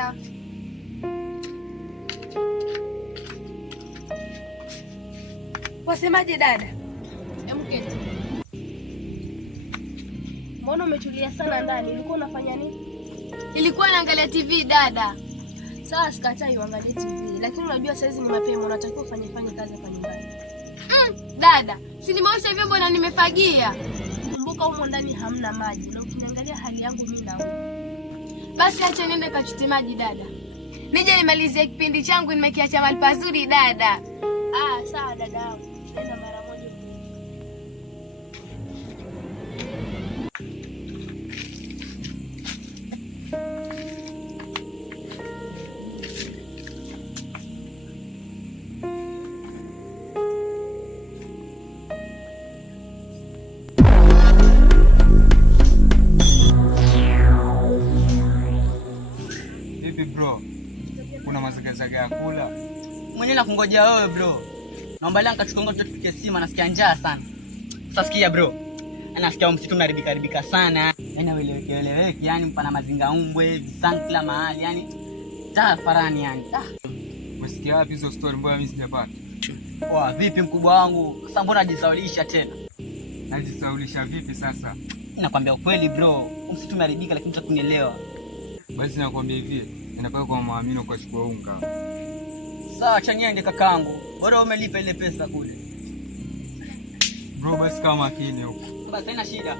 Haya. Wasemaje dada? Keti. Mbona umetulia sana ndani? Ulikuwa unafanya nini? Ilikuwa naangalia TV dada. Sawa, sikatai uangalie TV, lakini unajua saizi ni mapema, unatakiwa ufanye kazi hapa nyumbani. Dada, si nimeosha vyombo na nimefagia. Kumbuka humo ndani hamna maji na ukiniangalia hali yangu mimi na wewe. Basi acha niende kachute maji dada. Nije nimalizie kipindi changu nimekiacha mahali pazuri dada. Sawa dada. Nenda mara moja. Bro, kuna mazagazaga ya kula? Mwenye na kungoja wewe bro. Naomba leo nikachukua tupike sima, nasikia njaa sana. Sasa sikia bro. Anasikia msitu unaharibika sana. Yaani weleweki, yani mpana mazinga umbwe, visankla mahali, yani tafarani yani. Umesikia wapi hizo story mbona mimi sijapata? Vipi mkubwa wangu? Sasa mbona unajisaulisha tena? Najisaulisha vipi sasa? Nakwambia ukweli bro. Msitu umeharibika lakini utakunielewa. Basi nakwambia hivi, ninapaka kwa Maamino ukachukua unga. Sawa, acha niende kakaangu. Bora umelipa ile pesa kule. Bro, basi kama makini huko. Basi haina shida.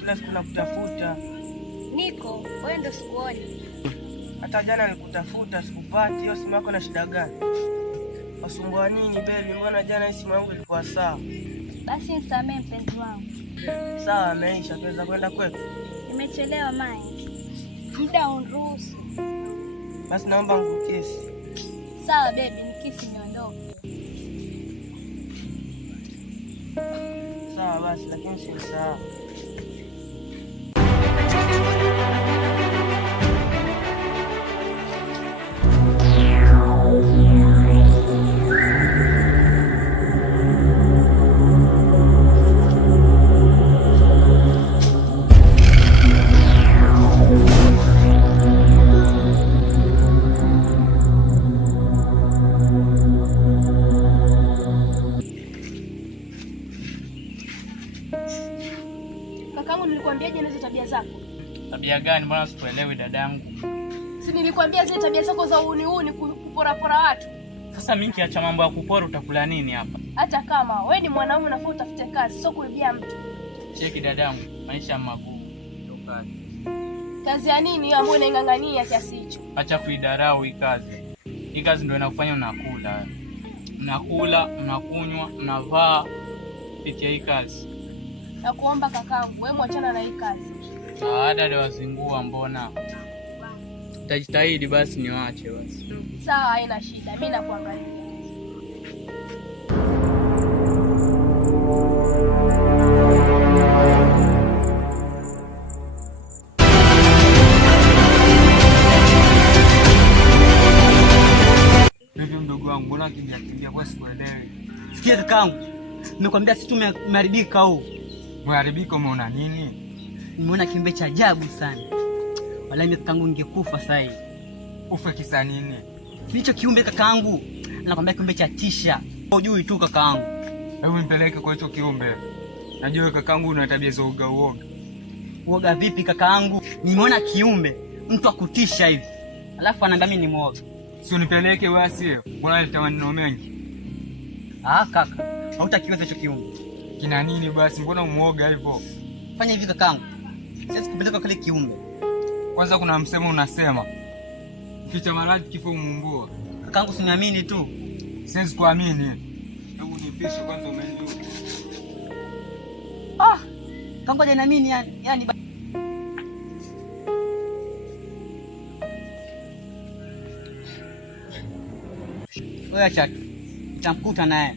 Kila siku nakutafuta. Niko, wewe ndo sikuoni. Hata jana nilikutafuta sikupati. Hiyo simu yako na shida gani? Wasumbua nini baby? Mbona jana hii simu yangu ilikuwa sawa? Basi nisamee mpenzi wangu. Sawa, ameisha. Tuweza kwenda kwetu? Nimechelewa mai. Muda unruhusu. Basi naomba ngukisi. Sawa baby, nikisi niondoke. Sawa basi, lakini usisahau. Kakaangu, nilikwambiaje hizo tabia zako? Tabia gani? Mbona sikuelewi dadangu? Si nilikwambia zile tabia zako za uni kupora watu. Sasa mimi nikiacha mambo ya kupora utakula nini hapa? Hata kama wewe ni mwanaume unafaa utafute kazi, sio kuibia mtu. Cheki dadangu, maisha magumu. Toka. Kazi ya nini hiyo ambayo unaingangania kiasi hicho? Acha kuidharau hii kazi. Hii kazi ndio inakufanya unakula. Unakula, unakunywa, unavaa kupitia hii kazi. Nakuomba kakaangu, wewe mwachana na hii kazi. Dada wazingua mbona? Tajitahidi basi niwaache basi. Sawa, haina shida. Mimi nakuangalia. Vipi mdogo wangu, mbona kimbia kwa sikuelewi? Sikia kakaangu, nimekwambia sisi tumeharibika huu. Umeharibika umeona nini? Nimeona kiumbe cha ajabu sana. Wala mimi kakaangu ningekufa sasa hivi. Ufe kisa nini? Hicho kiumbe kakaangu. Nakwambia kiumbe cha tisha. Hujui tu kakaangu. Hebu nipeleke kwa hicho kiumbe. Najua kakaangu una tabia za uoga. Uoga vipi kakaangu? Nimeona kiumbe, mtu akutisha hivi. Alafu anaambia mimi ni muoga. Si unipeleke basi. Mbona leta maneno mengi? Kaka, hautakiweza hicho kiumbe. Kina nini basi? Mbona umuoga hivyo? Fanya hivi kakaangu. Siwezi kupeleka kile kiumbe. Kwanza kuna msemo unasema kicha maradhi kifo umumbua. Kakaangu usiniamini tu. Siwezi kuamini. Hebu nipishe kwanza umeelewa. Kangu hajaniamini yani. Wewe acha tu. Nitamkuta naye.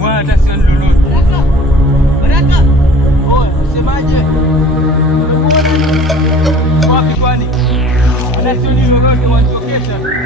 Hata sio lolote. Baraka. Oe, usemaje? Wapi kwani? Hata sio lolote wanitokesha.